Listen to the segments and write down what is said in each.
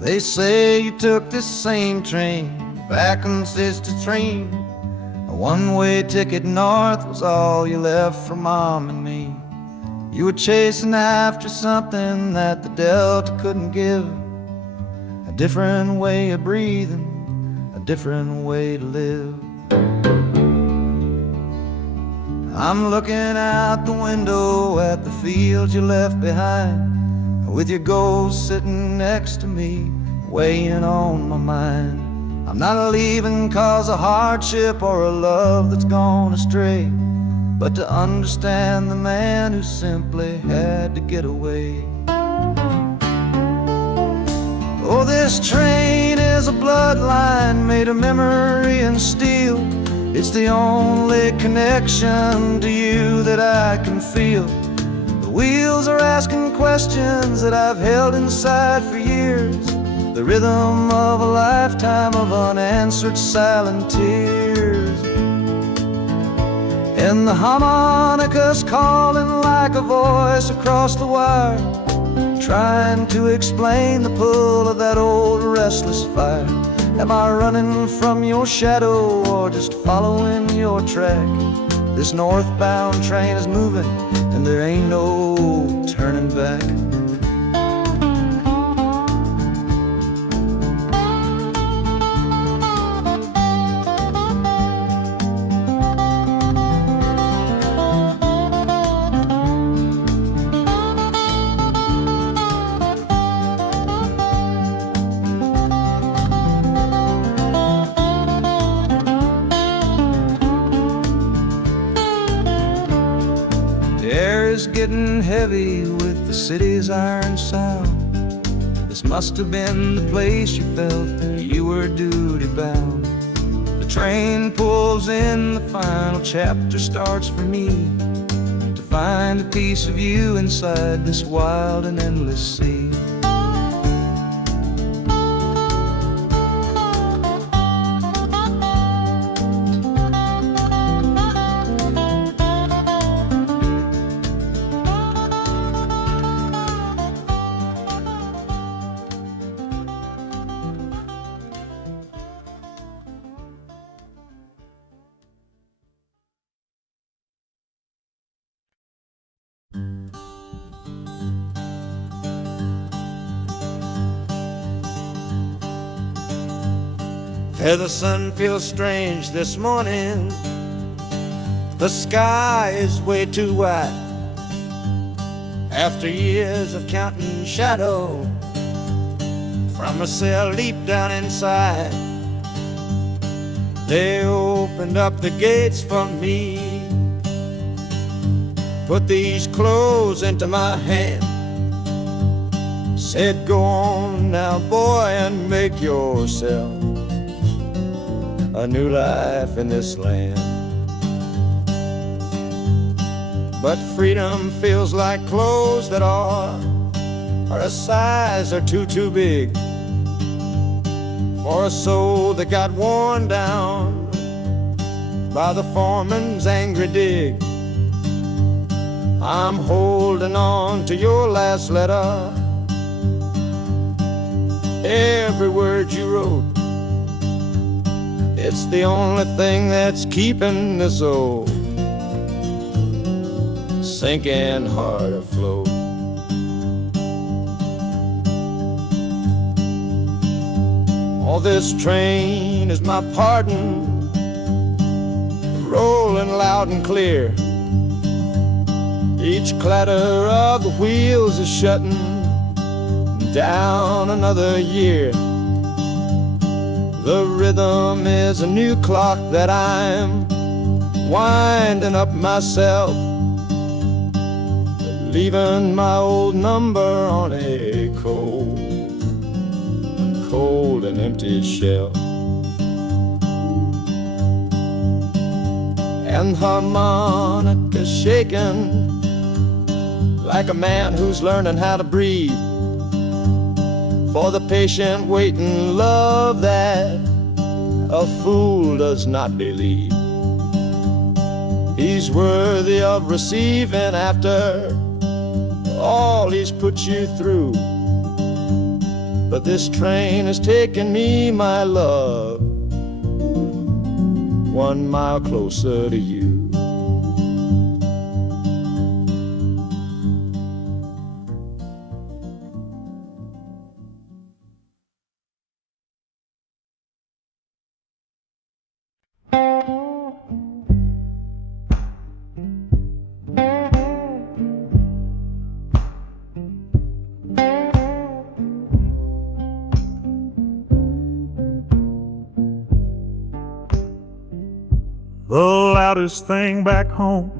They say you took this same train back on Sister Train. A one-way ticket north was all you left for Mom and me. You were chasing after something that the Delta couldn't give. A different way of breathing, a different way to live. I'm looking out the window at the fields you left behind, with your ghost sitting next to me, weighing on my mind. I'm not leaving cause of hardship or a love that's gone astray, but to understand the man who simply had to get away. Oh, this train is a bloodline made of memory and steel. It's the only connection to you that I can feel. The wheels are asking questions that I've held inside for years, the rhythm of a lifetime of unanswered silent tears. And the harmonica's calling like a voice across the wire, trying to explain the pull of that old restless fire. Am I running from your shadow or just following your track? This northbound train is moving and there ain't no turning back. Getting heavy with the city's iron sound. This must have been the place you felt you were duty bound. The train pulls in, the final chapter starts for me, to find a piece of you inside this wild and endless sea. The sun feels strange this morning. The sky is way too wide. After years of counting shadow from a cell deep down inside, they opened up the gates for me, put these clothes into my hand, said, go on now, boy, and make yourself a new life in this land. But freedom feels like clothes that are a size or two big for a soul that got worn down by the foreman's angry dig. I'm holding on to your last letter, every word you wrote. It's the only thing that's keeping this old sinking heart afloat. Oh, this train is my pardon, rolling loud and clear. Each clatter of the wheels is shutting down another year. The rhythm is a new clock that I'm winding up myself, leaving my old number on a cold and empty shelf. And harmonica shaking like a man who's learning how to breathe, for the patient waiting love that a fool does not believe. He's worthy of receiving after all he's put you through. but this train has taken me, my love, 1 mile closer to you. The loudest thing back home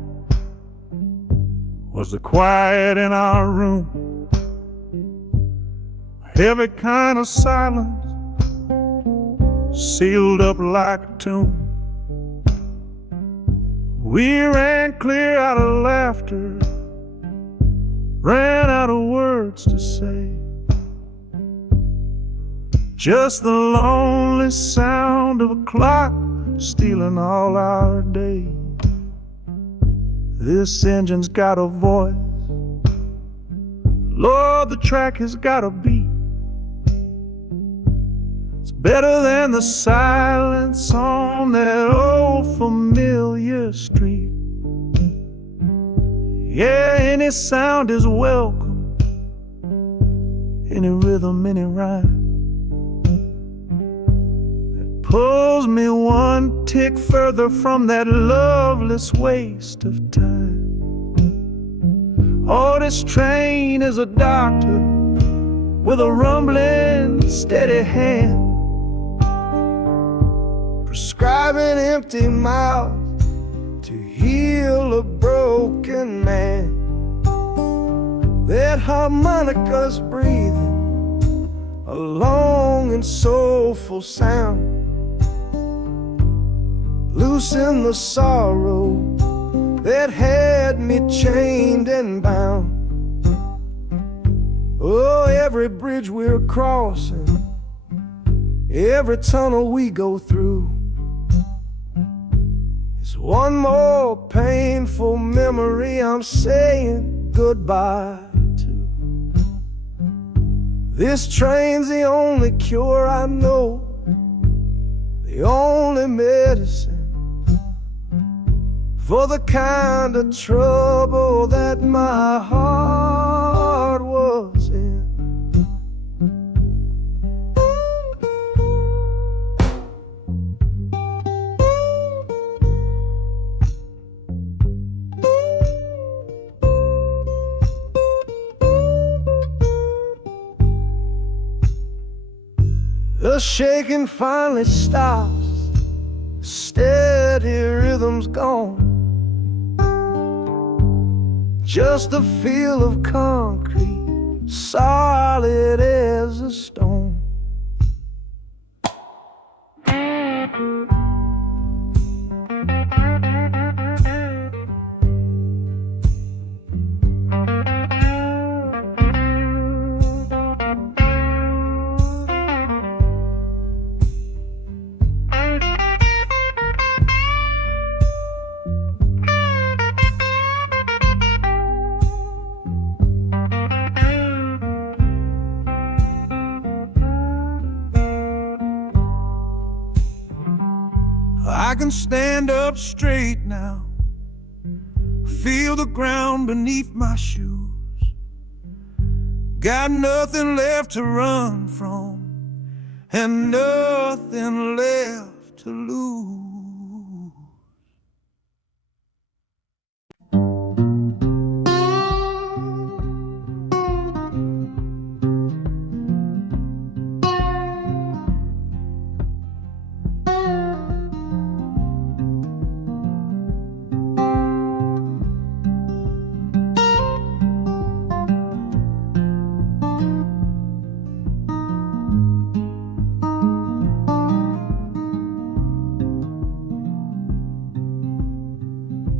was the quiet in our room, heavy kind of silence, sealed up like a tomb. We ran clear out of laughter, ran out of words to say, just the lonely sound of a clock stealing all our day. This engine's got a voice, Lord, the track has got a beat. It's better than the silence on that old familiar street. Yeah, any sound is welcome, any rhythm, any rhyme. Pulls me one tick further from that loveless waste of time. Oh, this train is a doctor with a rumbling, steady hand, prescribing empty mouths to heal a broken man. That harmonica's breathing a long and soulful sound, loosen the sorrow that had me chained and bound. Oh, every bridge we're crossing, every tunnel we go through, is one more painful memory I'm saying goodbye to. This train's the only cure I know, the only medicine for the kind of trouble that my heart was in. The shaking finally stops, the steady rhythm's gone, just a feel of concrete, solid as a stone. I can stand up straight now, feel the ground beneath my shoes. Got nothing left to run from and nothing left to lose.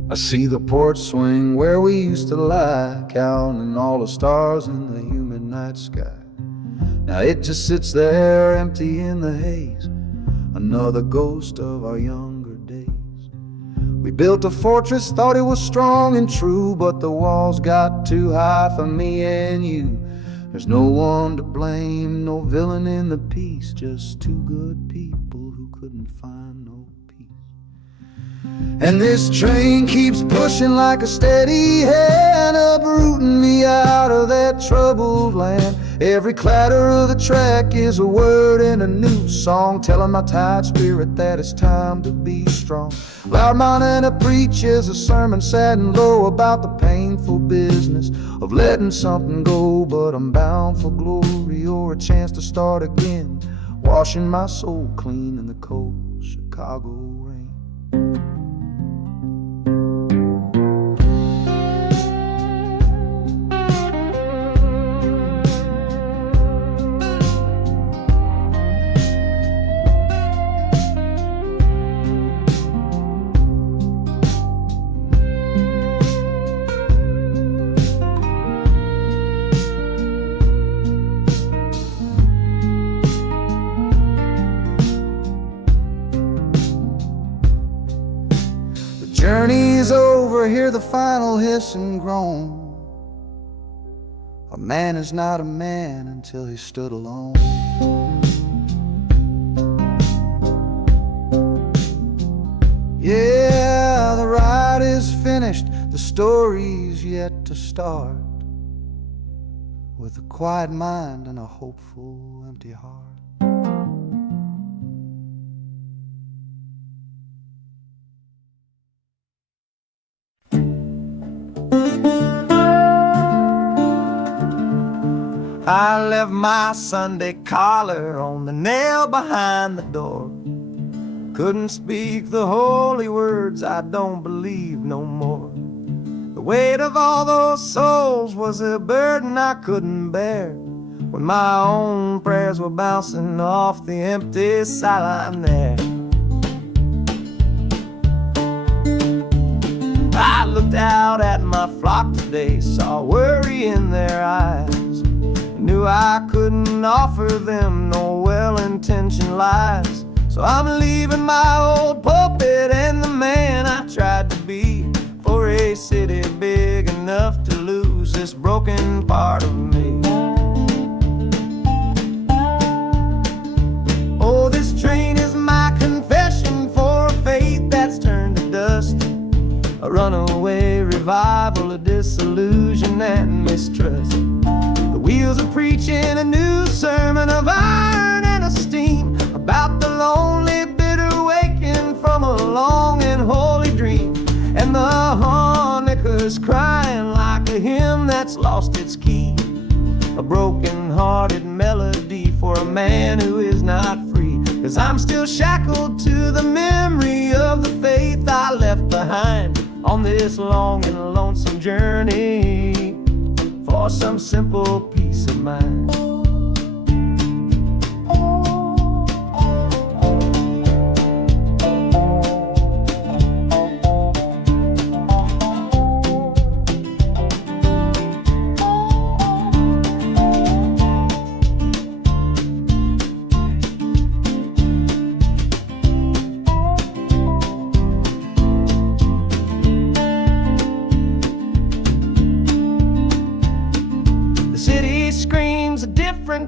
I see the porch swing where we used to lie, counting all the stars in the humid night sky. Now it just sits there empty in the haze, another ghost of our younger days. We built a fortress, thought it was strong and true, but the walls got too high for me and you. There's no one to blame, no villain in the piece, just two good people who couldn't find no peace. And this train keeps pushing like a steady hand, uprooting me out of that troubled land. Every clatter of the track is a word in a new song, telling my tired spirit that it's time to be strong. Loud mountain to preach is a sermon sad and low about the painful business of letting something go. But I'm bound for glory or a chance to start again, washing my soul clean in the cold Chicago rain. Journey's over, hear the final hiss and groan. A man is not a man until he stood alone. Yeah, the ride is finished, the story's yet to start, with a quiet mind and a hopeful empty heart. I left my Sunday collar on the nail behind the door. Couldn't speak the holy words, I don't believe no more. The weight of all those souls was a burden I couldn't bear, when my own prayers were bouncing off the empty sideline there. I looked out at my flock today, saw worry in their eyes, knew I couldn't offer them no well-intentioned lies. So I'm leaving my old pulpit and the man I tried to be, for a city big enough to lose this broken part of me. Oh, this train is my confession for a faith that's turned to dust, a runaway revival of disillusion and mistrust. Wheels are preaching a new sermon of iron and of steam, about the lonely, bitter waking from a long and holy dream. And the harmonicas crying like a hymn that's lost its key, a broken-hearted melody for a man who is not free. 'Cause I'm still shackled to the memory of the faith I left behind on this long and lonesome journey for some simple peace of mind.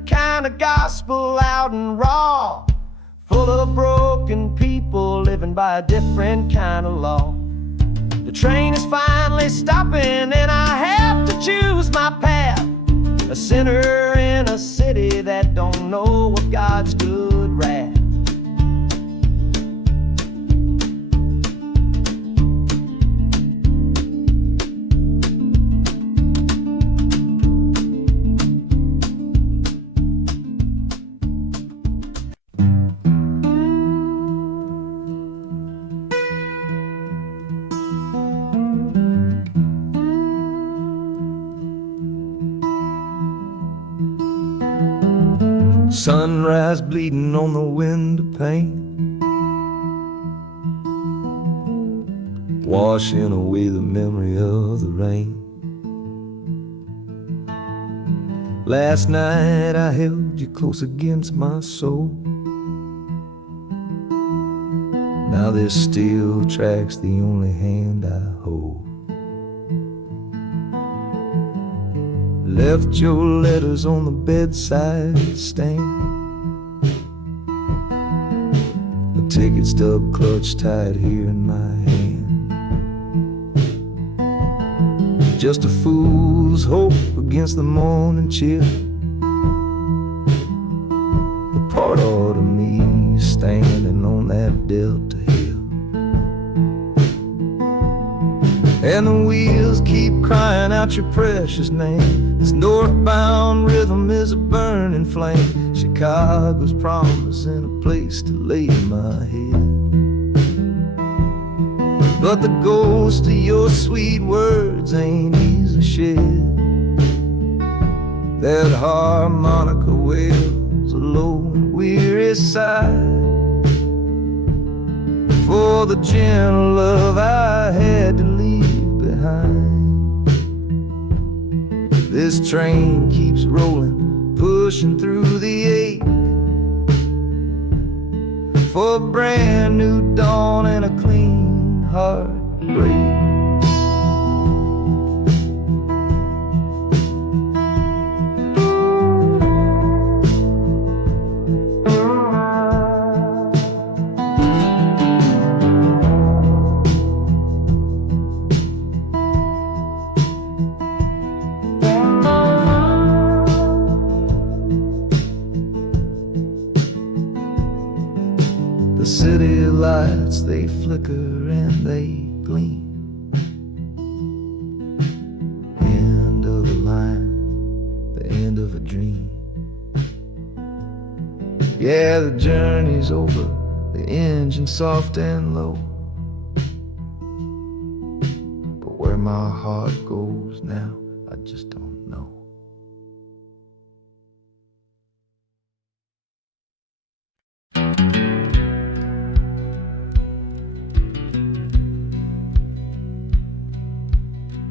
Kind of gospel loud and raw, full of broken people living by a different kind of law. The train is finally stopping and I have to choose my path, a sinner in a city that don't know what God's good wrath. Sunrise bleeding on the window pane, washing away the memory of the rain. Last night I held you close against my soul. Now this steel track's the only hand I hold. left your letters on the bedside stand. A ticket stub clutched tight here in my hand. Just a fool's hope against the morning chill. The part of me standing on that Delta hill. And the wheels keep crying out your precious name. This northbound rhythm is a burning flame. Chicago's promising a place to lay my head. But the ghost of your sweet words ain't easy shed. That harmonica wails a low and weary sigh for the gentle love I had to leave behind. This train keeps rolling, pushing through the ache, for a brand new dawn and a clean heartbreak. The city lights, they flicker and they gleam. End of the line, the end of a dream. Yeah, the journey's over, the engine soft and low. But where my heart goes now, I just don't know.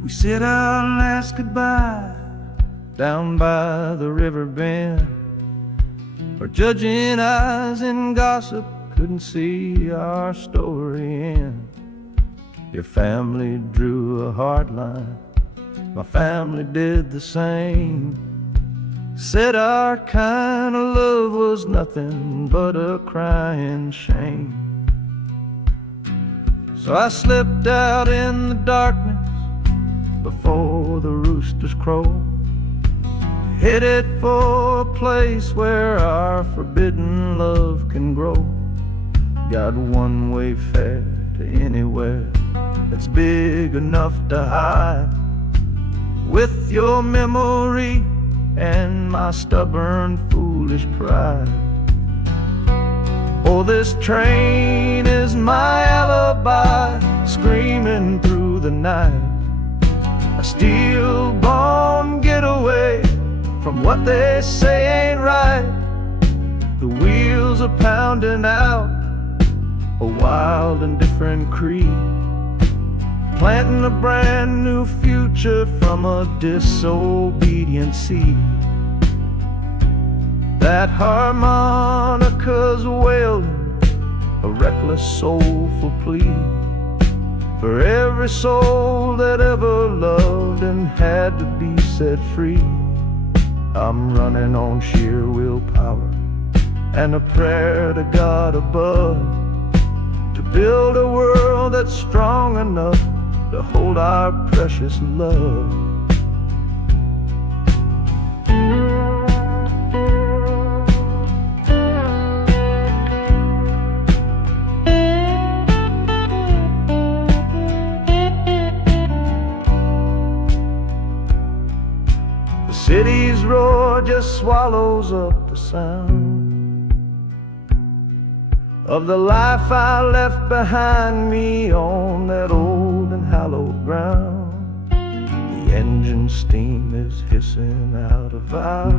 We sit out and ask goodbye Down by the river bend, where judging eyes and gossip couldn't see our story end. Your family drew a hard line, my family did the same. Said our kind of love was nothing but a crying shame. So I slipped out in the darkness before the roosters crow, headed for a place where our forbidden love can grow. Got one-way fare to anywhere that's big enough to hide, with your memory and my stubborn, foolish pride. Oh, this train is my alibi, screaming through the night. A steel-born getaway from what they say ain't right. The wheels are pounding out a wild and different creed, planting a brand new future from a disobedient seed. That harmonica's wailing a reckless, soulful plea for every soul that ever loved and had to be set free. I'm running on sheer willpower and a prayer to God above, to build a world that's strong enough to hold our precious love. The city's roar just swallows up the sound of the life I left behind me on that old and hallowed ground. The engine steam is hissing out of valve.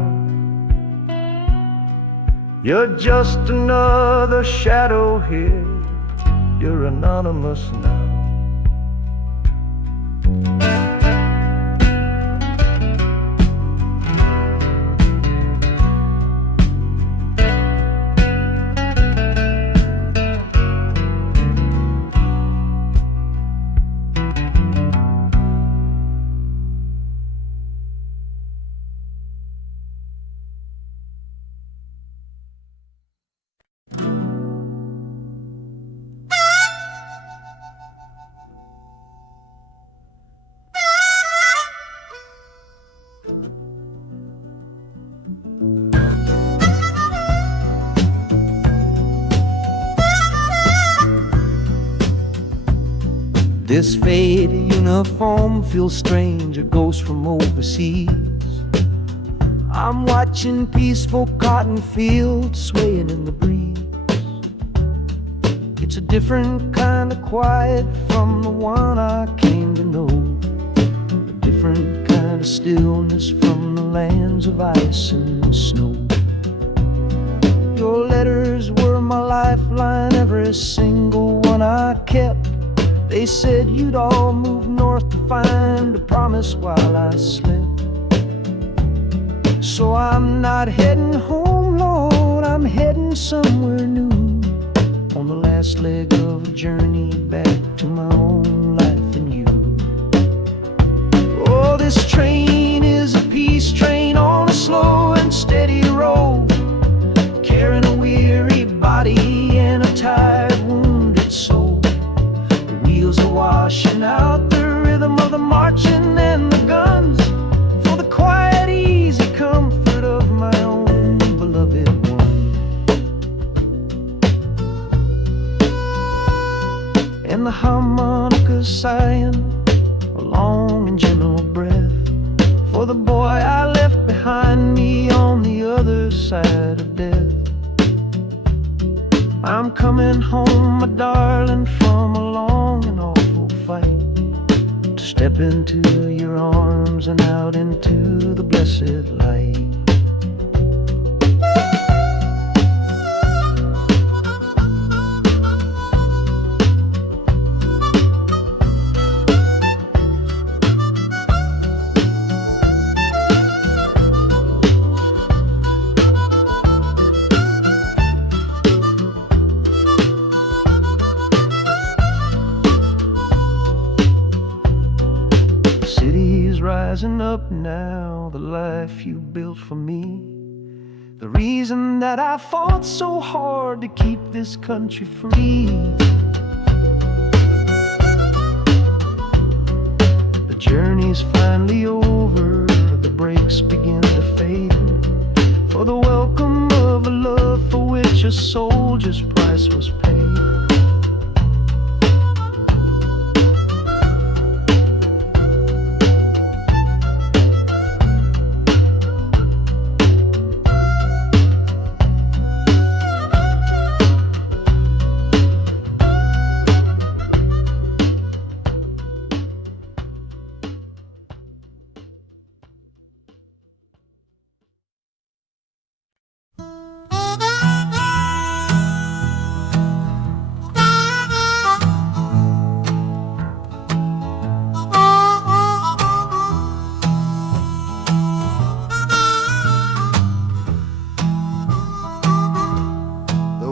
You're just another shadow here, you're anonymous now. This faded uniform feels strange, a ghost from overseas. I'm watching peaceful cotton fields swaying in the breeze. It's a different kind of quiet from the one I came to know, a different kind of stillness from the lands of ice and snow. Your letters were my lifeline, every single one I kept. They said you'd all move north to find a promise while I slept. So I'm not heading home, Lord, I'm heading somewhere new, on the last leg of a journey back to my own life and you. Oh, this train is a peace train on a slow and steady road, carrying a weary body and a tired, wounded soul. The wheels are washing out the rhythm of the marching and the guns, for the quiet, easy comfort of my own beloved one. And the harmonica sighing a long and gentle breath for the boy I left behind me on the other side of death. I'm coming home, my darling, from a long and awful fight, to step into your arms and out into the blessed light. Rising up now, the life you built for me, the reason that I fought so hard to keep this country free. The journey's finally over, the brakes begin to fade, for the welcome of a love for which a soldier's price was paid.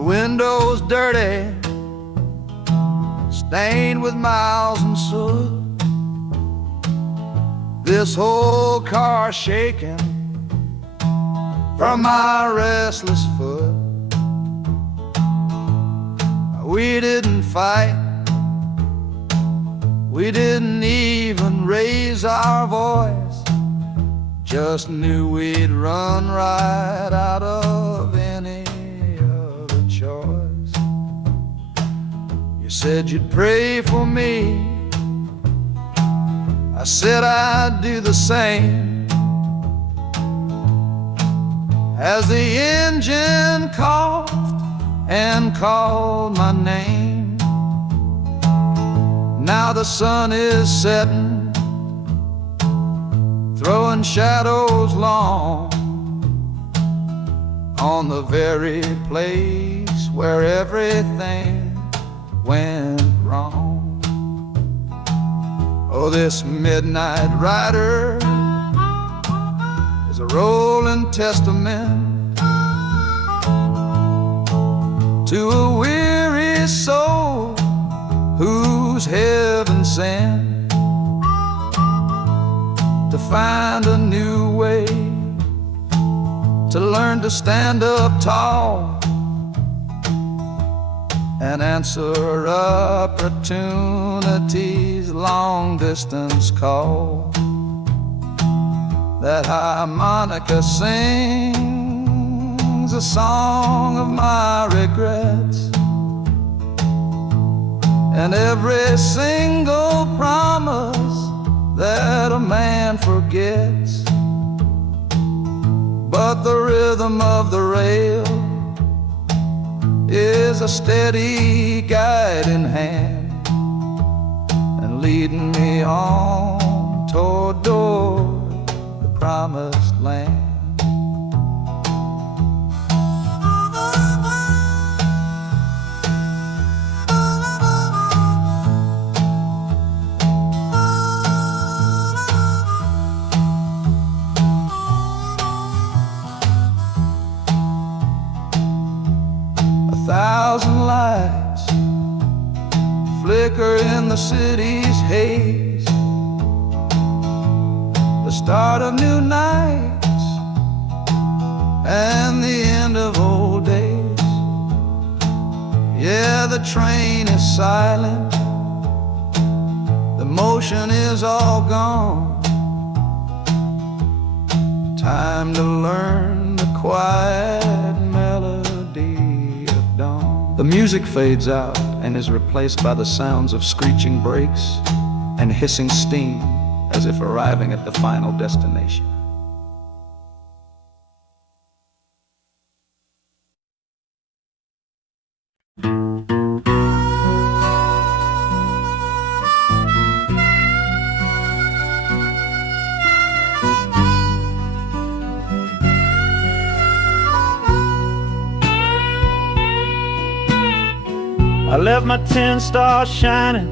Windows dirty, stained with miles and soot. This whole car shaking from my restless foot. We didn't fight, we didn't even raise our voice, just knew we'd run right out of any other choice. You said you'd pray for me, I said I'd do the same. As the engine coughed and called my name, now the sun is setting, throwing shadows long on the very place where everything went wrong. Oh, this midnight rider is a rolling testament to a weary soul whose heaven sent to find a new way, to learn to stand up tall and answer opportunity's long-distance call. That harmonica sings a song of my regrets, and every single promise that a man forgets. But the rhythm of the rail is a steady guiding hand, and leading me on toward the promised land. 1,000 lights flicker in the city's haze, the start of new nights and the end of old days. Yeah, the train is silent, the motion is all gone. Time to learn the quiet melody of dawn. The music fades out and is replaced by the sounds of screeching brakes and hissing steam, as if arriving at the final destination. I left my 10 stars shining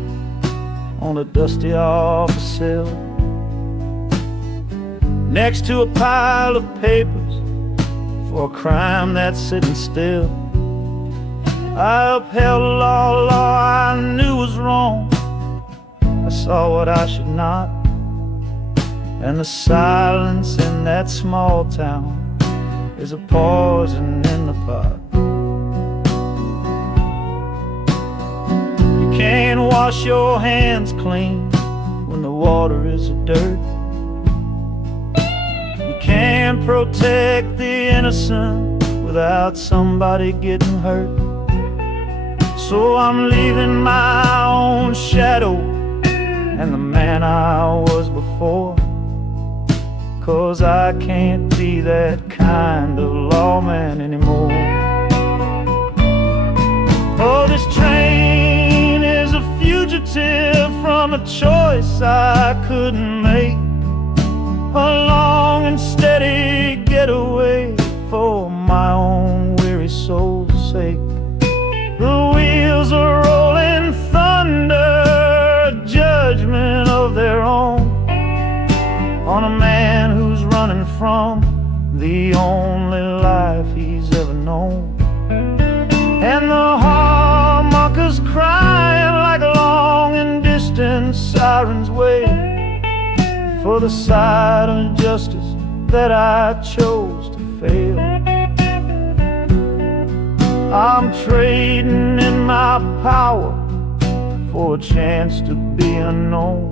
on a dusty office sill, next to a pile of papers for a crime that's sitting still. I upheld a law I knew was wrong. I saw what I should not, and the silence in that small town is a poison in the pot. Can't wash your hands clean when the water is of dirt. You can't protect the innocent without somebody getting hurt. So I'm leaving my own shadow and the man I was before, 'cause I can't be that kind of lawman anymore. Oh, this train is a fugitive from a choice I couldn't make, a long and steady getaway for my own weary soul's sake. The wheels are rolling thunder, a judgment of their own, on a man who's running from the only life he's ever known. And the harmonicas crying like long and distant sirens wait for the side of justice that I chose to fail. I'm trading in my power for a chance to be unknown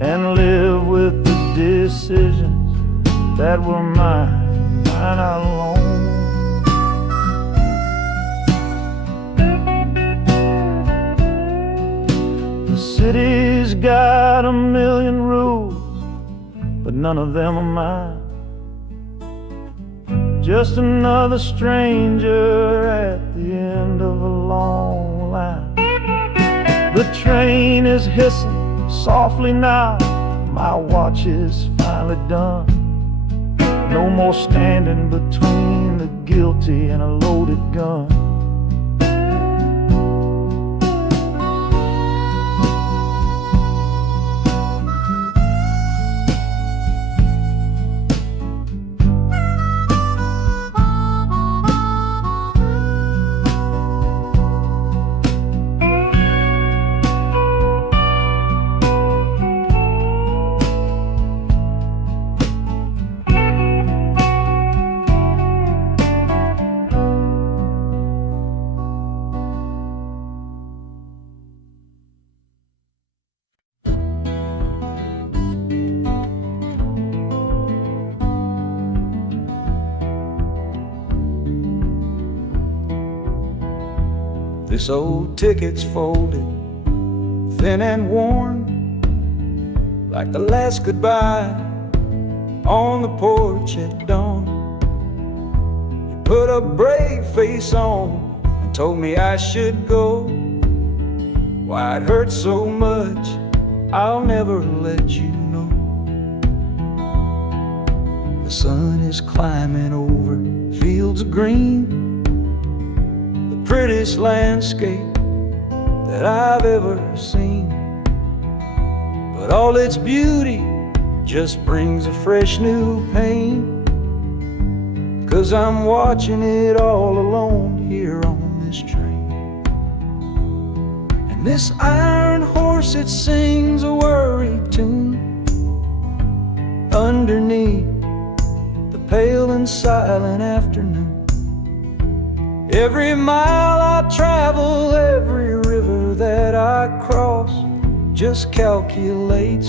and live with the decisions that were mine alone. The city's got a million rules, but none of them are mine. Just another stranger at the end of a long line. The train is hissing softly now, my watch is finally done. No more standing between the guilty and a loaded gun. This old ticket's folded, thin and worn, like the last goodbye on the porch at dawn. You put a brave face on and told me I should go. Why it hurts so much, I'll never let you know. The sun is climbing over fields of green, the prettiest landscape that I've ever seen. But all its beauty just brings a fresh new pain, 'cause I'm watching it all alone here on this train. And this iron horse, it sings a worry tune underneath the pale and silent afternoon. Every mile I travel, every river that I cross, just calculates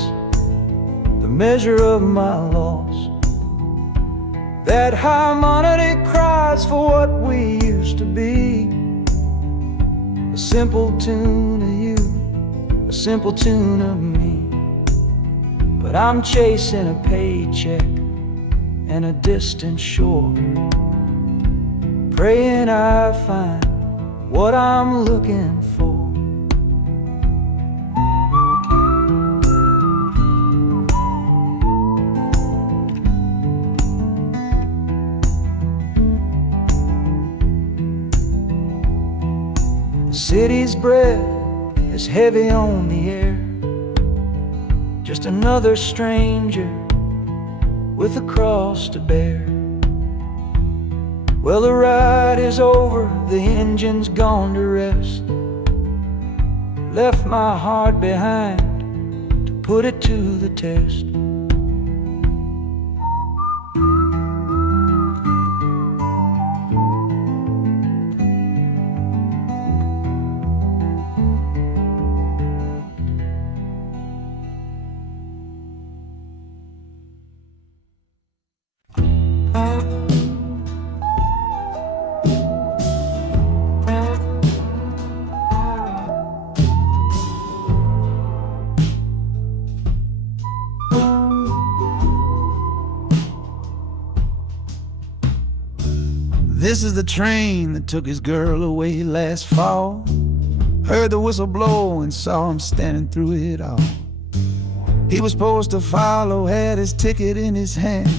the measure of my loss. That harmony cries for what we used to be, a simple tune of you, a simple tune of me. But I'm chasing a paycheck and a distant shore, praying I find what I'm looking for. The city's breath is heavy on the air, just another stranger with a cross to bear. Well, the ride is over, the engine's gone to rest, left my heart behind to put it to the test. This is the train that took his girl away last fall. Heard the whistle blow and saw him standing through it all. He was supposed to follow, had his ticket in his hand,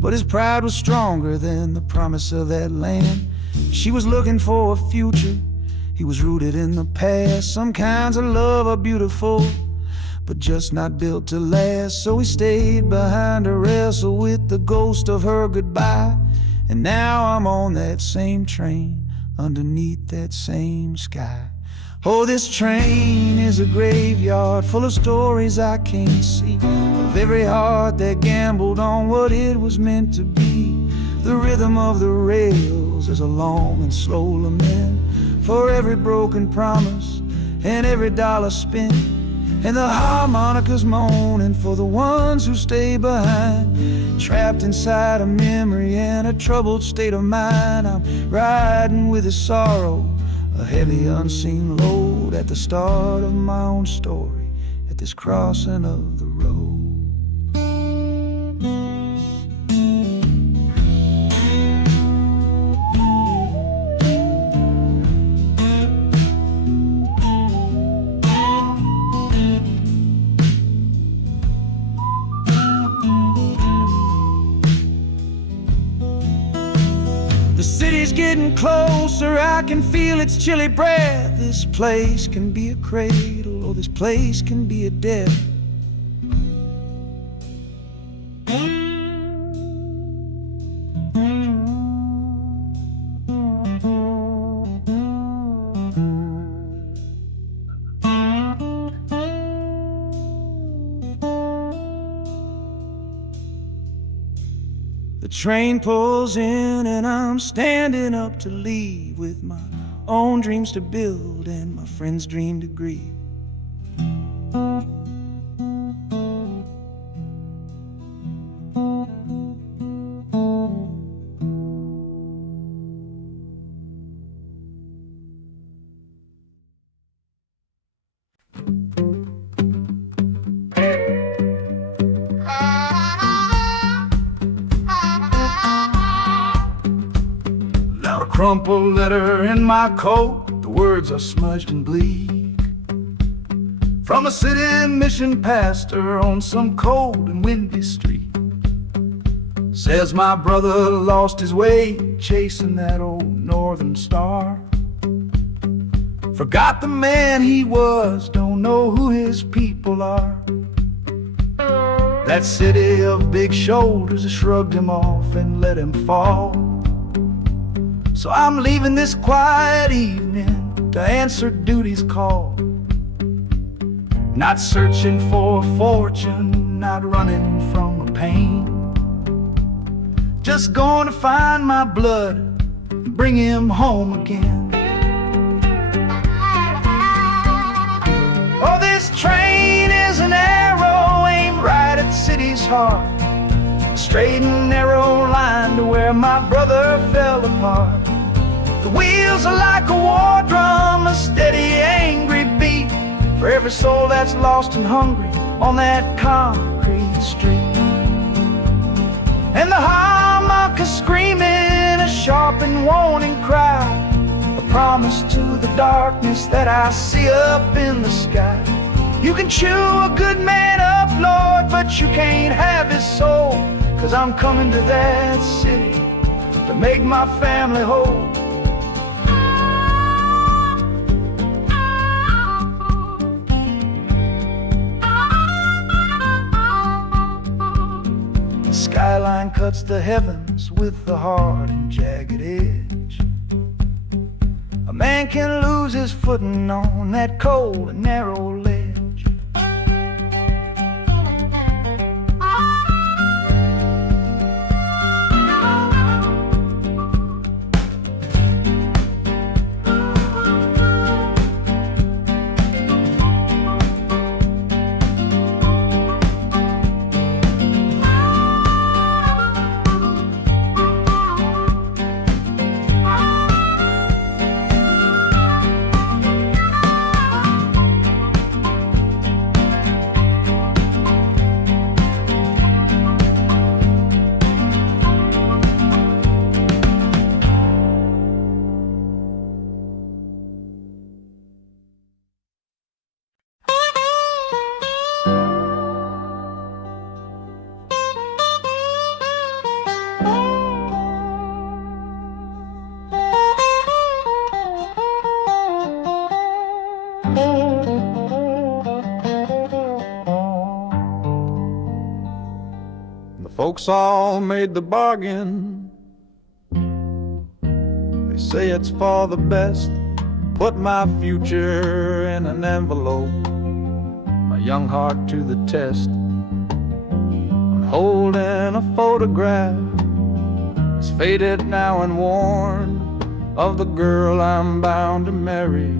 but his pride was stronger than the promise of that land. She was looking for a future, he was rooted in the past. Some kinds of love are beautiful, but just not built to last. So he stayed behind to wrestle with the ghost of her goodbye. And now I'm on that same train, underneath that same sky. Oh, this train is a graveyard full of stories I can't see, of every heart that gambled on what it was meant to be. The rhythm of the rails is a long and slow lament for every broken promise and every dollar spent, and the harmonica's moaning for the ones who stay behind, trapped inside a memory and a troubled state of mind. I'm riding with a sorrow, a heavy unseen load, at the start of my own story, at this crossing of the road. The city's getting closer, I can feel its chilly breath. This place can be a cradle, or this place can be a death. The train pulls in and I'm standing up to leave, with my own dreams to build and my friend's dream to grieve. crumpled letter in my coat, the words are smudged and bleak. From a city mission pastor on some cold and windy street. Says my brother lost his way chasing that old northern star. Forgot the man he was, don't know who his people are. That city of big shoulders has shrugged him off and let him fall. So I'm leaving this quiet evening to answer duty's call. Not searching for a fortune, not running from a pain. Just going to find my blood and bring him home again. Oh, this train is an arrow aimed right at the city's heart. A straight and narrow line to where my brother fell apart. The wheels are like a war drum, a steady, angry beat for every soul that's lost and hungry on that concrete street. And the harmonica screaming a sharp and warning cry, a promise to the darkness that I see up in the sky. You can chew a good man up, Lord, but you can't have his soul. 'Cause I'm coming to that city to make my family whole. Skyline cuts the heavens with the hard and jagged edge. A man can lose his footing on that cold and narrow ledge. Folks all made the bargain. They say it's for the best. Put my future in an envelope, my young heart to the test. I'm holding a photograph, it's faded now and worn, of the girl I'm bound to marry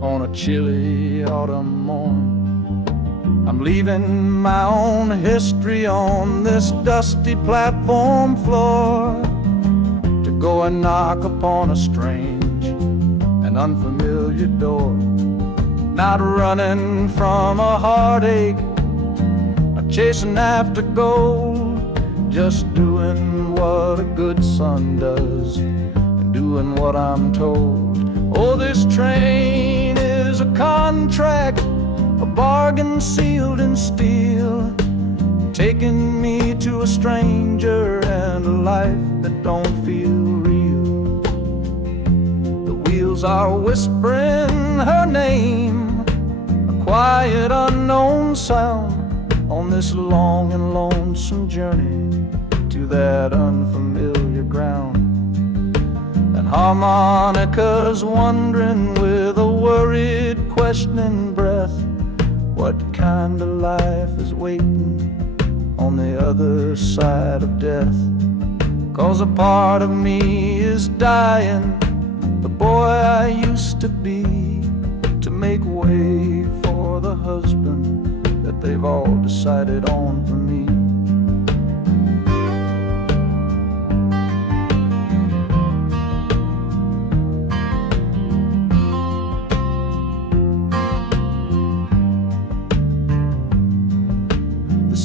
on a chilly autumn morn. I'm leaving my own history on this dusty platform floor to go and knock upon a strange and unfamiliar door. Not running from a heartache, not chasing after gold, just doing what a good son does and doing what I'm told. Oh, this train is a contract, a bargain sealed in steel, taking me to a stranger and a life that don't feel real. The wheels are whispering her name, a quiet unknown sound on this long and lonesome journey to that unfamiliar ground. And harmonicas wondering with a worried, questioning breath, what kind of life is waiting on the other side of death? 'Cause a part of me is dying, the boy I used to be, to make way for the husband that they've all decided on for me.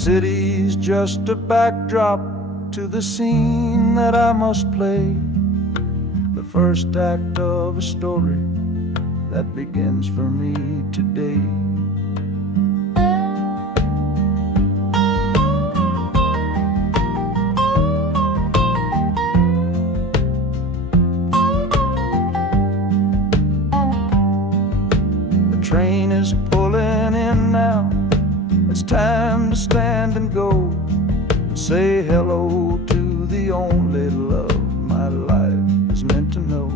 City's just a backdrop to the scene that I must play. The first act of a story that begins for me today. The train is pulling in now. It's time to stand and go. Say hello to the only love my life is meant to know.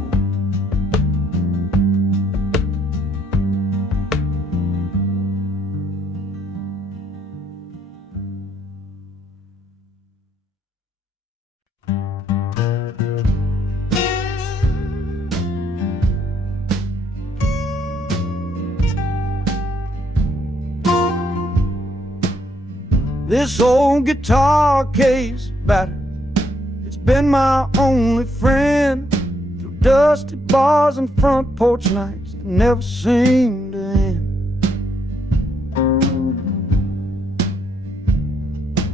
This old guitar case battered, it's been my only friend. Through dusty bars and front porch nights that never seemed to end.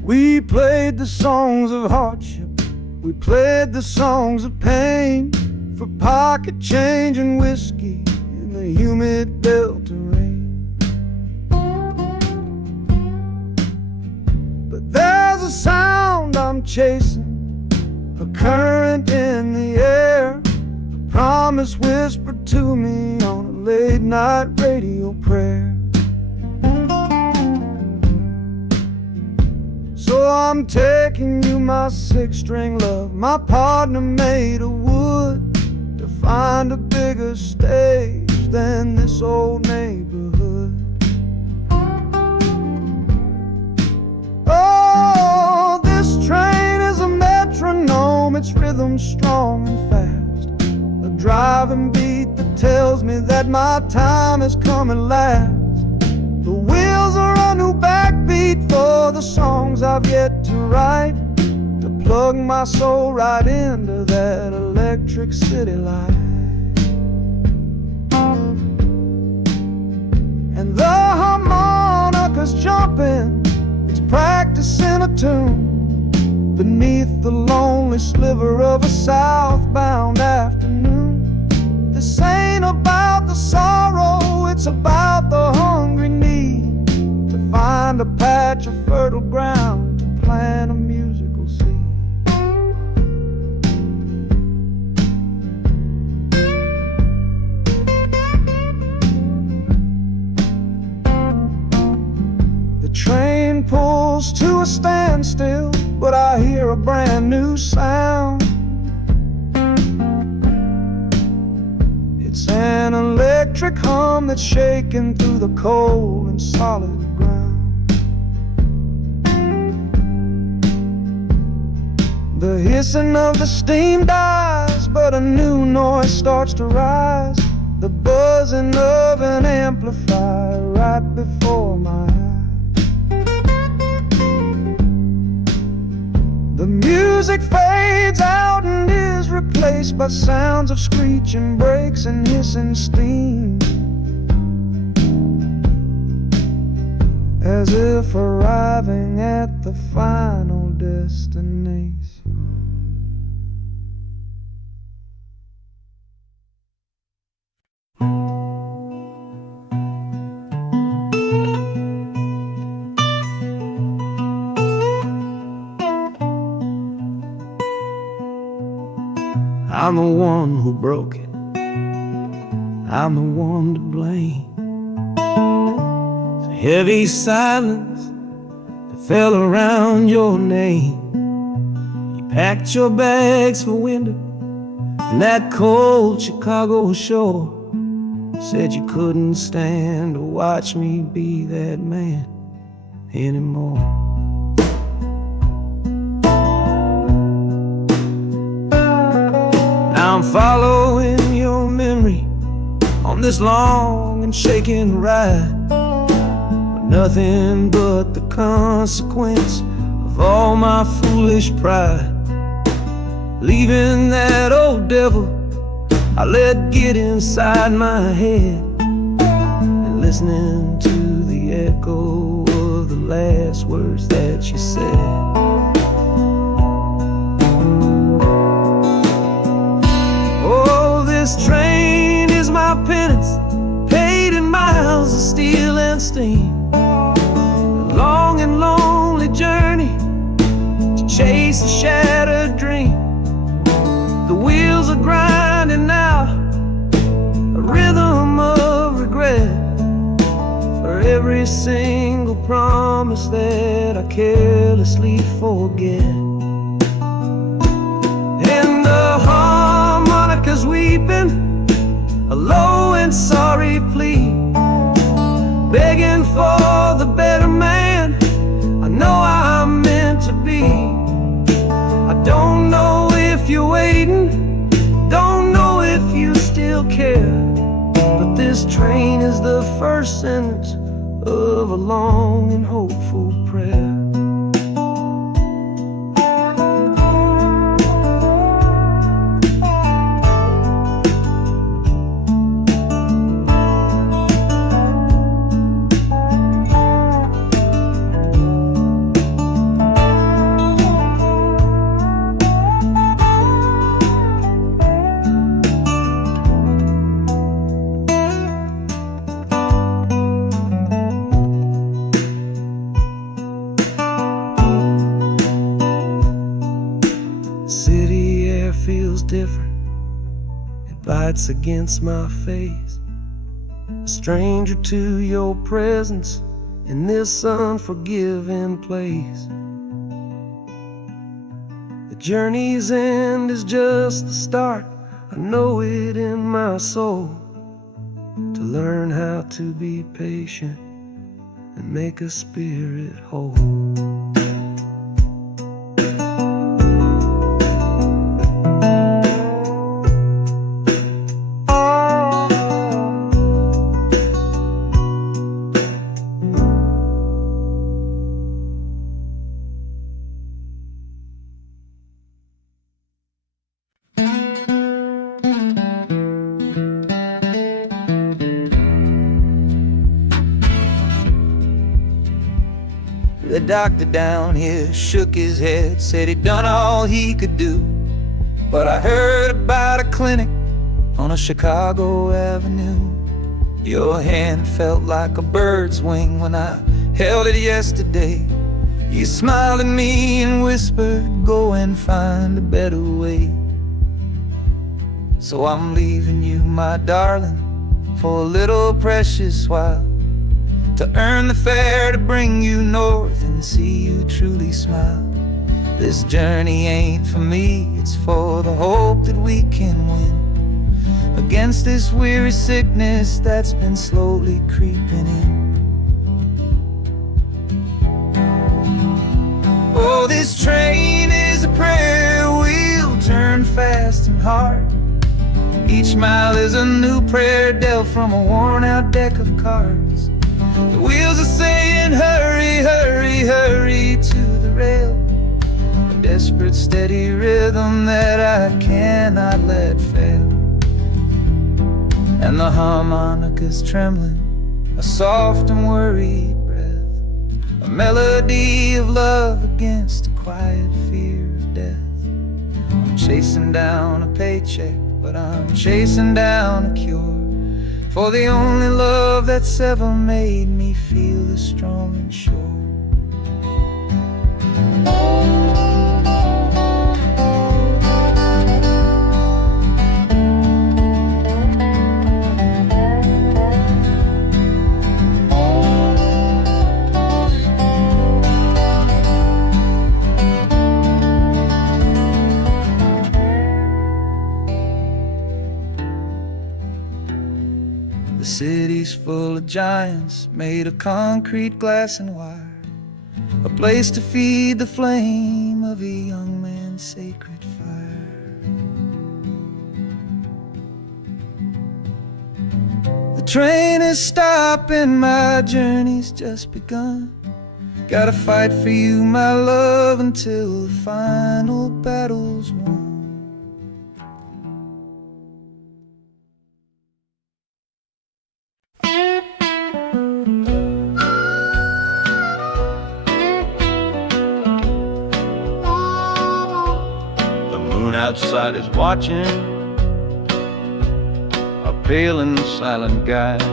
We played the songs of hardship, we played the songs of pain, for pocket change and whiskey in the humid Delta rain. There's a sound I'm chasing, a current in the air, a promise whispered to me on a late night radio prayer. So I'm taking you, my six-string love, my partner made of wood, to find a bigger stage than this old neighborhood. Oh, this train is a metronome, its rhythm strong and fast, a driving beat that tells me that my time has come at last. The wheels are a new backbeat for the songs I've yet to write, to plug my soul right into that electric city light. And the harmonica's jumping, practicing a tune beneath the lonely sliver of a southbound afternoon. This ain't about the sorrow, it's about the hungry need to find a patch of fertile ground to plant a musical seed. The train pulls to a standstill, but I hear a brand new sound. It's an electric hum that's shaking through the cold and solid ground. The hissing of the steam dies, but a new noise starts to rise, the buzzing of an amplifier right before my eyes. The music fades out and is replaced by sounds of screeching brakes and hissing steam, as if arriving at the final destination. I'm the one who broke it, I'm the one to blame. The heavy silence that fell around your name. You packed your bags for winter in that cold Chicago shore. Said you couldn't stand to watch me be that man anymore. I'm following your memory on this long and shaking ride, but nothing but the consequence of all my foolish pride. Leaving that old devil I let get inside my head, and listening to the echo of the last words that you said. Oh, replace a shattered dream. The wheels are grinding now, a rhythm of regret for every single promise that I carelessly forget. And the harmonica's weeping, a low and sorry plea, begging for the better man I know I'm meant to be. I don't know if you're waiting, don't know if you still care, but this train is the first sentence of a long and hopeful prayer. City air feels different, it bites against my face. A stranger to your presence in this unforgiving place. The journey's end is just the start, I know it in my soul. To learn how to be patient and make a spirit whole. The doctor down here shook his head, said he'd done all he could do. But I heard about a clinic on a Chicago avenue. Your hand felt like a bird's wing when I held it yesterday. You smiled at me and whispered, go and find a better way. So I'm leaving you, my darling, for a little precious while, to earn the fare to bring you north and see you truly smile. This journey ain't for me, it's for the hope that we can win against this weary sickness that's been slowly creeping in. Oh, this train is a prayer wheel turned fast and hard. Each mile is a new prayer dealt from a worn-out deck of cards. The wheels are saying hurry, hurry, hurry to the rail, a desperate steady rhythm that I cannot let fail. And the harmonica's trembling, a soft and worried breath, a melody of love against a quiet fear of death. I'm chasing down a paycheck, but I'm chasing down a cure for the only love that's ever made me feel this strong and sure. The city's full of giants made of concrete, glass, and wire, a place to feed the flame of a young man's sacred fire. The train is stopping, my journey's just begun. Gotta fight for you, my love, until the final battle's won. Outside is watching, a pale and silent guide.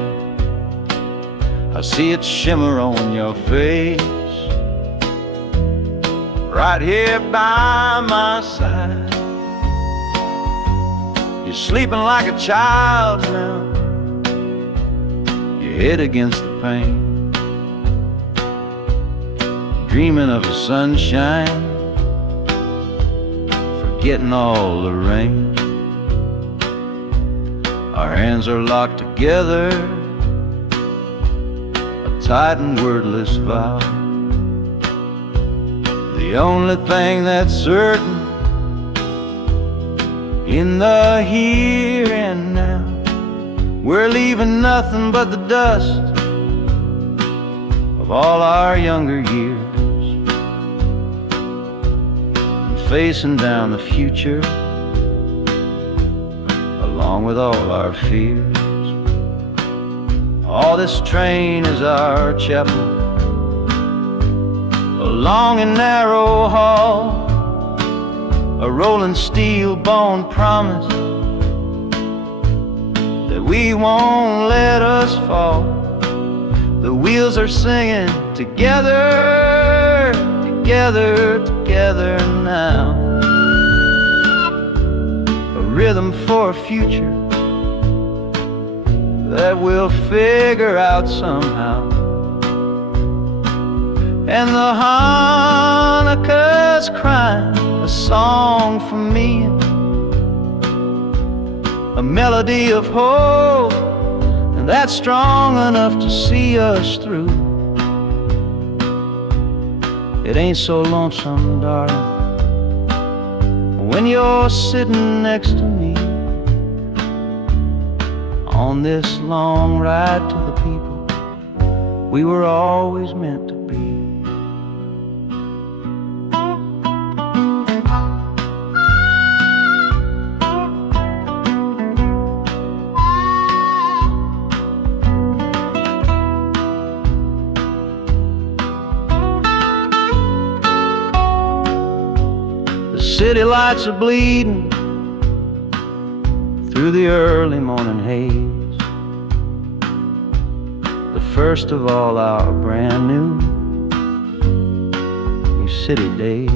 I see it shimmer on your face, right here by my side. You're sleeping like a child now, your head against the pane, dreaming of the sunshine, forgetting all the rain. Our hands are locked together, a tight and wordless vow. The only thing that's certain in the here and now, we're leaving nothing but the dust of all our younger years, and facing down the future along with all our fears. Oh, this train is our chapel, a long and narrow hall, a rolling steel bone promise that we won't let us fall. The wheels are singing together, together, together now, a rhythm for a future that we'll figure out somehow. And the Hanukkah's crying a song for me, a melody of hope, and that's strong enough to see us through. It ain't so lonesome, darling, when you're sitting next to me on this long ride to the people we were always meant to be. The city lights are bleeding through the early morning haze, the first of all our brand new city days.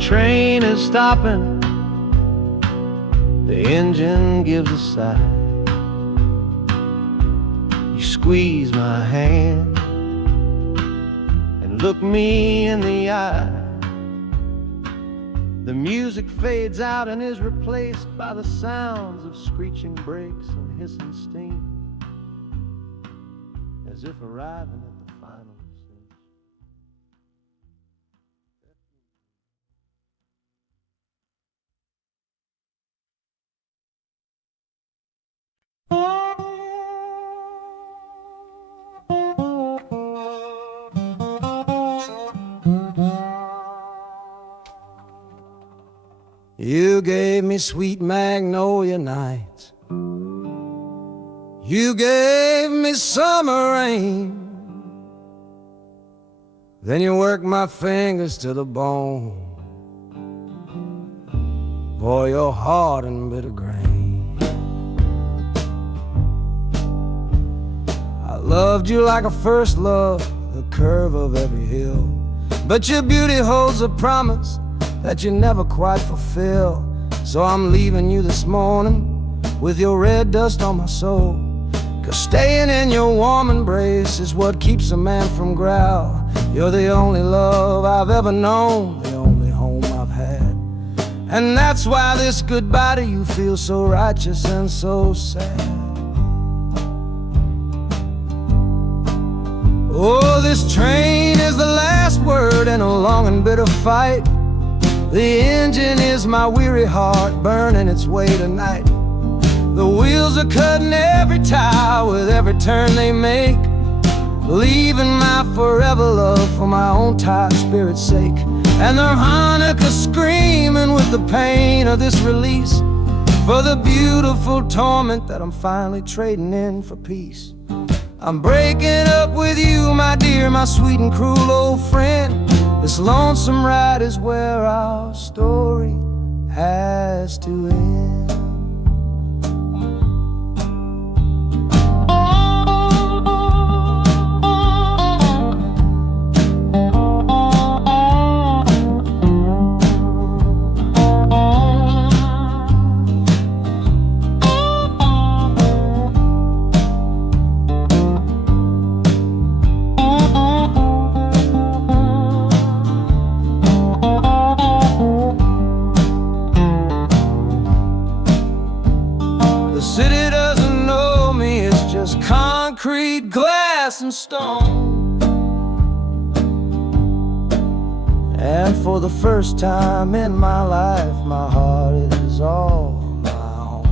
Train is stopping, the engine gives a sigh. You squeeze my hand and look me in the eye. The music fades out and is replaced by the sounds of screeching brakes and hissing steam, as if arriving at the final. You gave me sweet magnolia nights, you gave me summer rain, then you worked my fingers to the bone. Boy, you're hard and bitter grain. I loved you like a first love, the curve of every hill, but your beauty holds a promise that you never quite fulfill. So I'm leaving you this morning with your red dust on my soul, 'cause staying in your warm embrace is what keeps a man from growl. You're the only love I've ever known, the only home I've had, and that's why this goodbye to you feels so righteous and so sad. Oh, this train is the last word in a long and bitter fight. The engine is my weary heart burning its way tonight. The wheels are cutting every tire with every turn they make. leaving my forever love for my own tired spirit's sake. And their Hanukkah screaming with the pain of this release, for the beautiful torment that I'm finally trading in for peace. I'm breaking up with you, my dear, my sweet and cruel old friend. This lonesome ride is where our story has to end. The city doesn't know me, it's just concrete, glass, and stone. And for the first time in my life, my heart is all my own.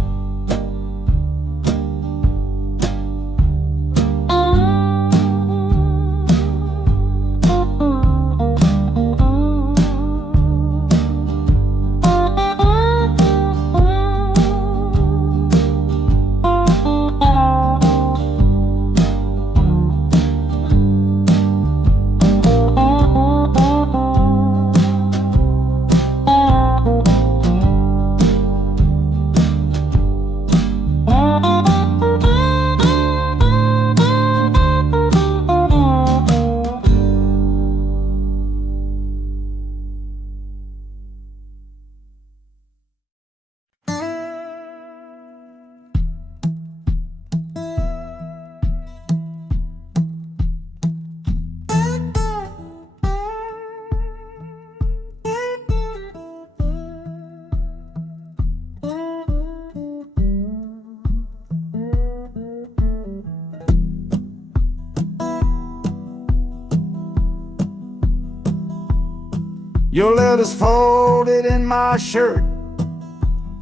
Your letter's folded in my shirt,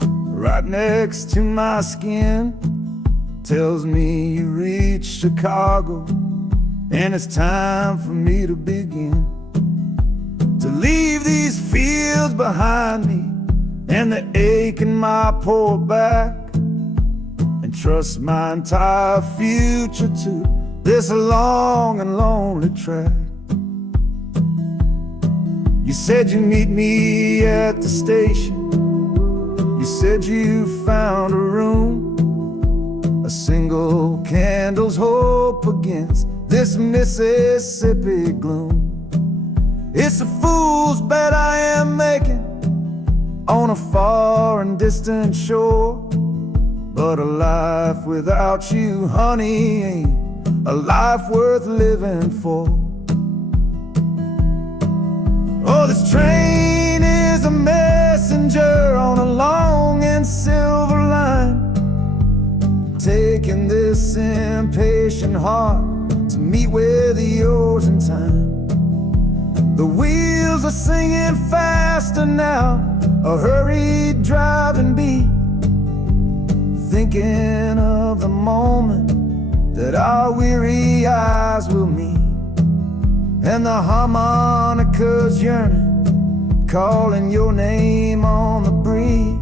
right next to my skin. Tells me you reached Chicago, and it's time for me to begin. To leave these fields behind me, and the ache in my poor back, and trust my entire future to this long and lonely track. You said you'd meet me at the station. You said you found a room, a single candle's hope against this Mississippi gloom. It's a fool's bet I am making on a far and distant shore, but a life without you, honey, ain't a life worth living for. Oh, this train is a messenger on a long and silver line, taking this impatient heart to meet with yours in time. The wheels are singing faster now, a hurried driving beat, thinking of the moment that our weary eyes will meet. And the harmonica's yearning, calling your name on the breeze.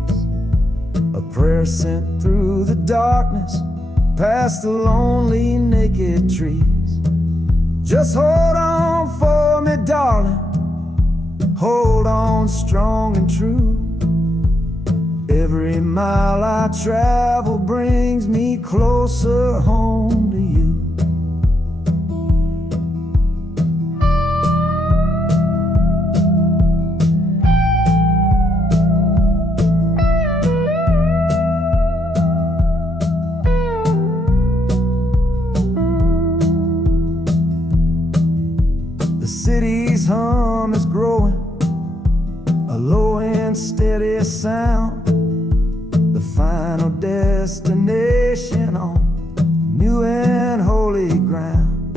A prayer sent through the darkness, past the lonely naked trees. Just hold on for me, darling, hold on strong and true. Every mile I travel brings me closer home to you. The city's hum is growing, a low and steady sound, the final destination on new and holy ground.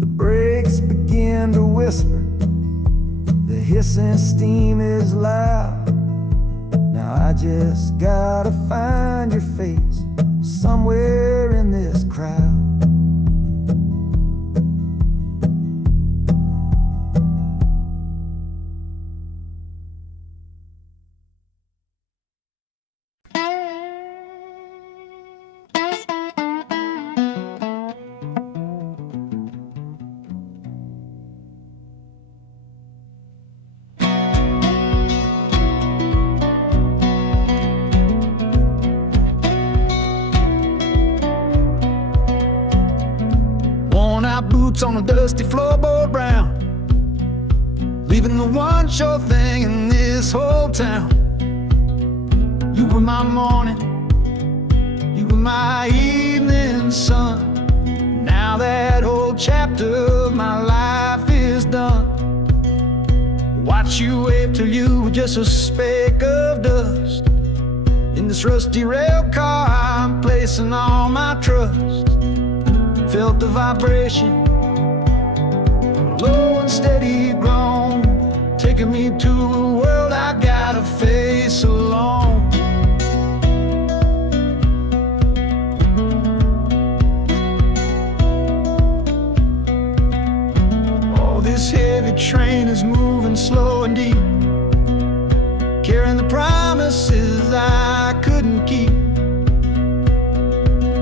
The brakes begin to whisper, the hissing steam is loud. Now I just gotta find your face somewhere in this crowd. boots on a dusty floorboard brown, leaving the one sure thing in this whole town. You were my morning, you were my evening sun. Now that whole chapter of my life is done. Watch you wave till you were just a speck of dust. In this rusty rail car I'm placing all my trust. Felt the vibration, low and steady groan, taking me to a world I gotta face alone. Oh, this heavy train is moving slow and deep, carrying the promises I couldn't keep.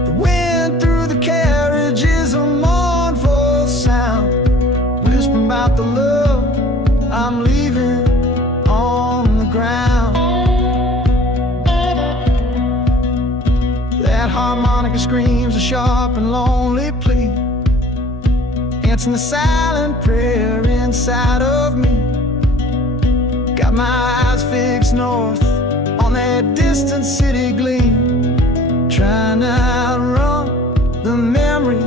The wind through the carriage is a mournful sound, whispering about the love I'm leaving on the ground. That harmonica screams a sharp and lonely plea, answering the silent prayer inside of me. Got my eyes fixed north on that distant city gleam, trying to outrun the memory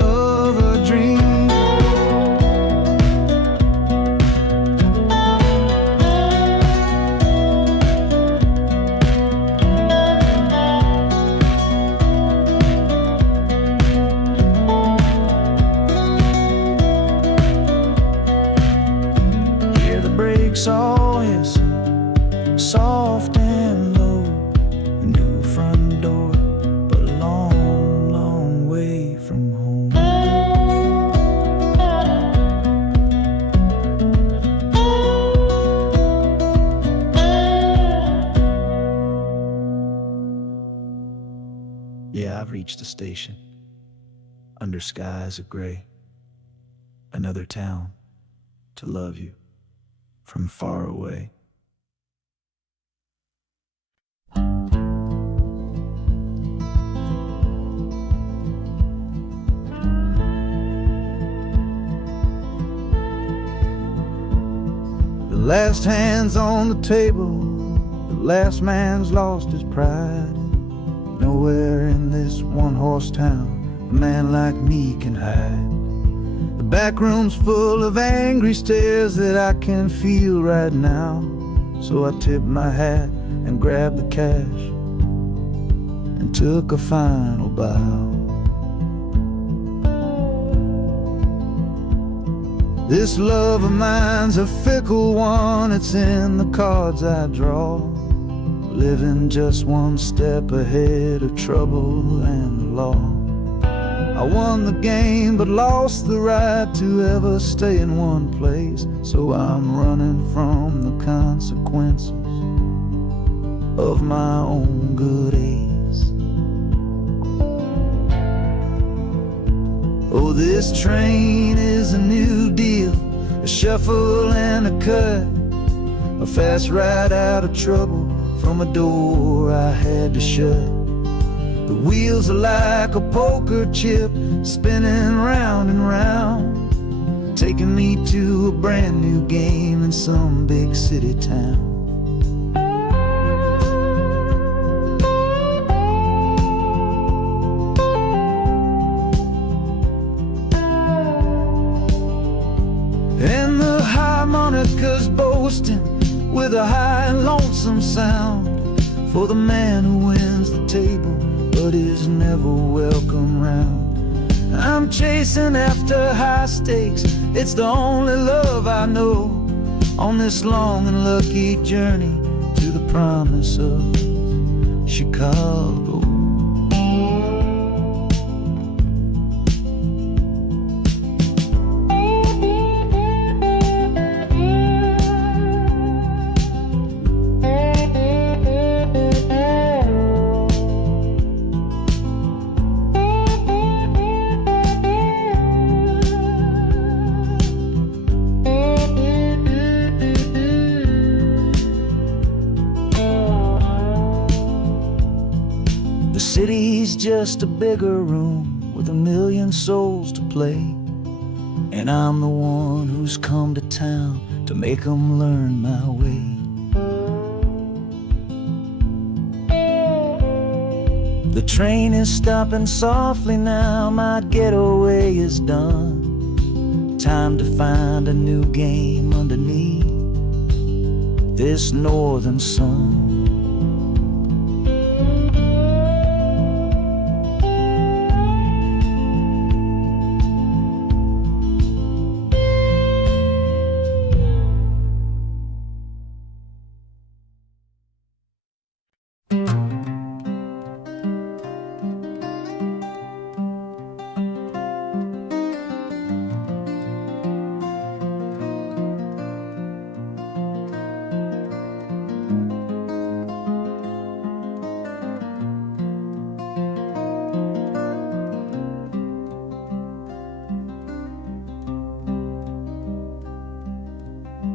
of a dream. Hear the brakes all hiss, soft and low. A new front door, but a long, long way from home. Yeah, I've reached the station, under skies of gray. Another town to love you from far away. The last hand's on the table, the last man's lost his pride. Nowhere in this one-horse town a man like me can hide. The back room's full of angry stares that I can feel right now. So I tipped my hat and grabbed the cash and took a final bow. This love of mine's a fickle one, it's in the cards I draw. Living just one step ahead of trouble and the law. I won the game but lost the right to ever stay in one place. So I'm running from the consequences of my own good ace. Oh, this train is a new deal, a shuffle and a cut, a fast ride out of trouble from a door I had to shut. The wheels are like a poker chip, spinning round and round, taking me to a brand new game in some big city town. And the harmonica's boasting with a high and lonesome sound for the man who wins the table but is never welcome round. I'm chasing after high stakes, it's the only love I know on this long and lucky journey to the promise of Chicago. The city's just a bigger room with a million souls to play. and I'm the one who's come to town to make 'em learn my way. The train is stopping softly now, my getaway is done. Time to find a new game underneath this northern sun.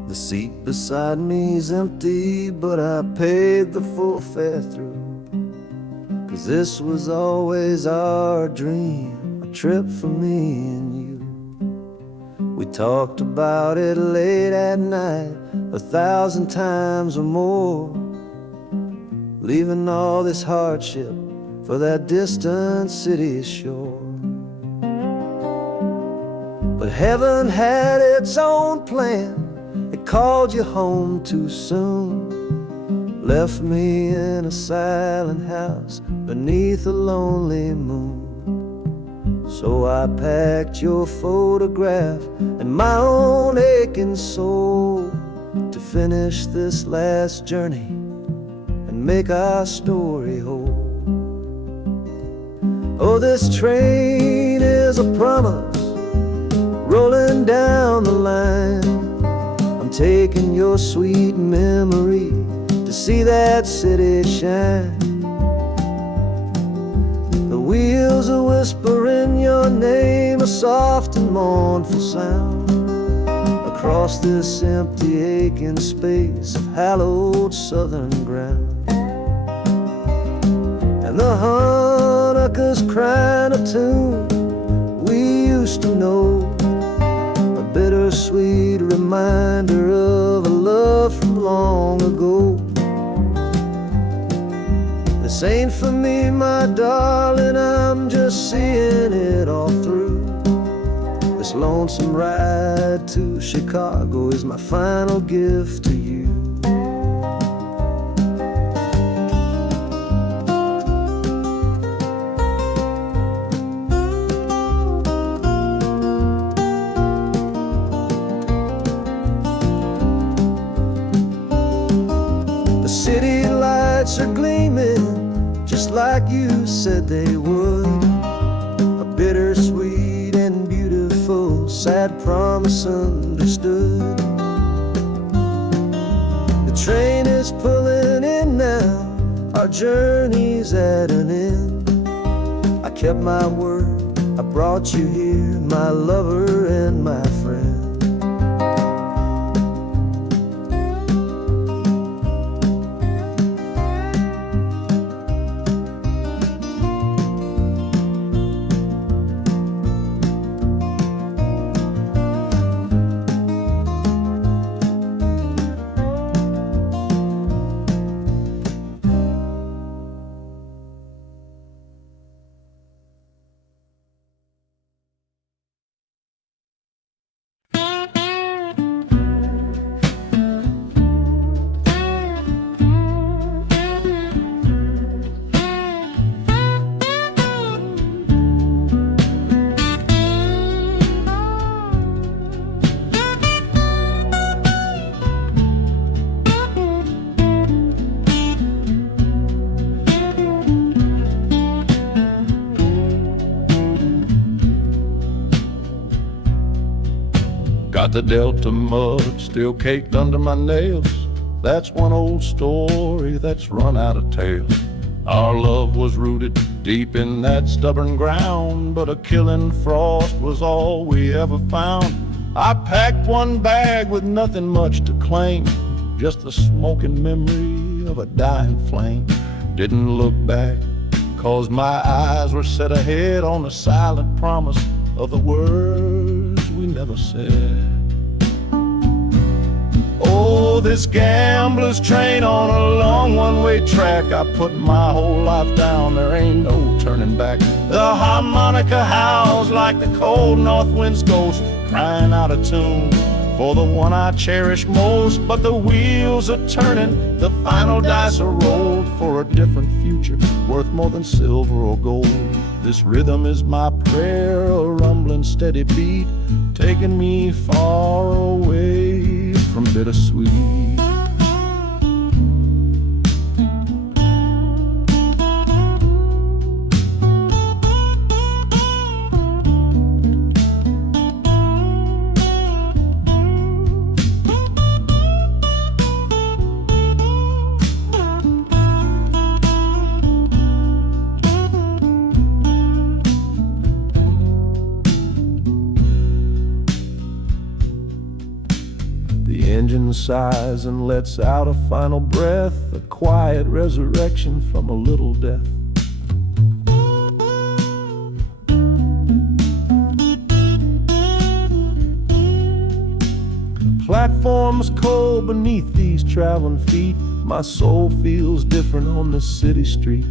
The seat beside me's empty, but I paid the full fare through. 'Cause this was always our dream, a trip for me and you. We talked about it late at night, 1,000 times or more, leaving all this hardship for that distant city's shore. But heaven had its own plan. It called you home too soon, left me in a silent house beneath a lonely moon. So I packed your photograph and my own aching soul to finish this last journey and make our story whole. Oh, this train is a promise rolling down the line. Taking your sweet memory to see that city shine. The wheels are whispering your name, a soft and mournful sound, across this empty aching space of hallowed southern ground. And the Hanukkah's crying a tune we used to know, bittersweet reminder of a love from long ago. This ain't for me, my darling, I'm just seeing it all through. This lonesome ride to Chicago is my final gift to you. City lights are gleaming just like you said they would. A bittersweet and beautiful sad promise understood. The train is pulling in now, our journey's at an end. I kept my word, I brought you here, my lover and my friend. Got the Delta mud still caked under my nails. That's one old story that's run out of tales. Our love was rooted deep in that stubborn ground, but a killing frost was all we ever found. I packed one bag with nothing much to claim, just the smoking memory of a dying flame. Didn't look back, 'cause my eyes were set ahead on the silent promise of the words we never said. Oh, this gambler's train on a long one-way track. I put my whole life down, there ain't no turning back. The harmonica howls like the cold north wind's ghost, crying out a tune for the one I cherish most. But the wheels are turning, the final dice are rolled for a different future, worth more than silver or gold. This rhythm is my prayer, a rumbling steady beat, taking me far away from bittersweet. The engine sighs and lets out a final breath, a quiet resurrection from a little death. The platform's cold beneath these traveling feet. My soul feels different on this city street.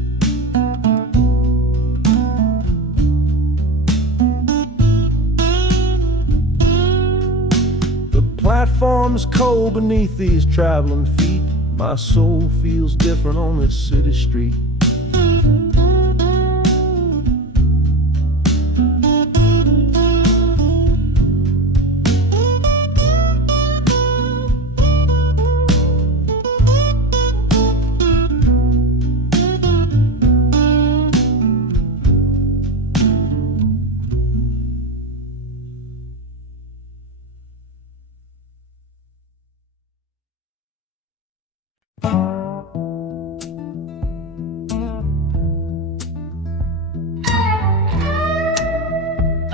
Platform's cold beneath these traveling feet. My soul feels different on this city street.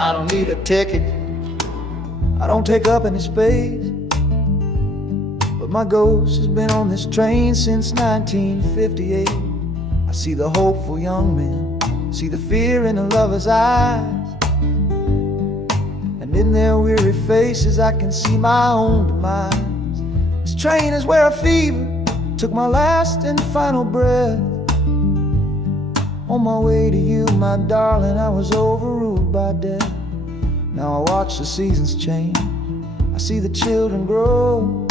I don't need a ticket, I don't take up any space, but my ghost has been on this train since 1958. I see the hopeful young men, see the fear in the lovers' eyes, and in their weary faces I can see my own demise. This train is where a fever took my last and final breath. On my way to you, my darling, I was overruled by death. Now I watch the seasons change, I see the children grow,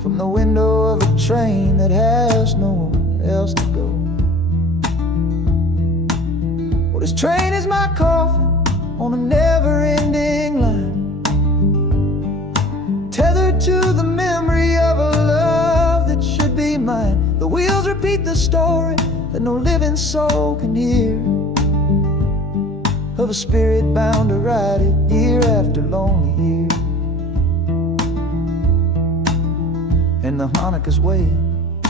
from the window of a train that has nowhere else to go. Well, this train is my coffin on a never-ending line, tethered to the memory of a love that should be mine. The wheels repeat the story that no living soul can hear, of a spirit bound to ride it year after lonely year. And the harmonica's weighing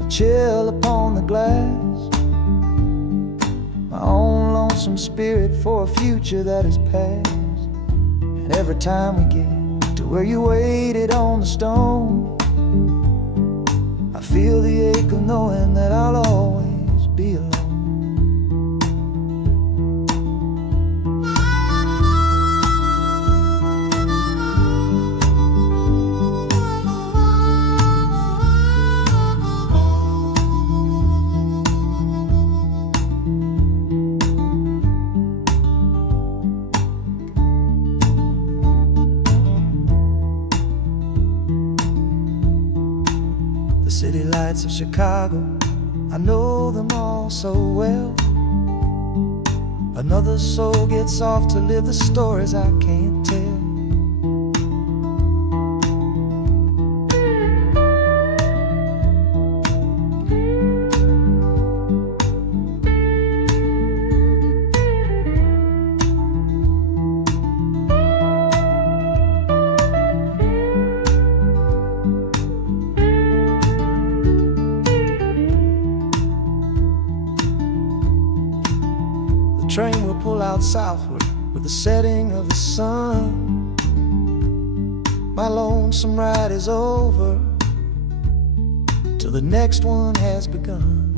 a chill upon the glass, my own lonesome spirit for a future that is past. And every time we get to where you waited on the stone, I feel the ache of knowing that I'll always be alone. The city lights of Chicago, I know them all so well. Another soul gets off to live the stories I can't tell. The train will pull out southward with the setting of the sun. My lonesome ride is over till the next one has begun.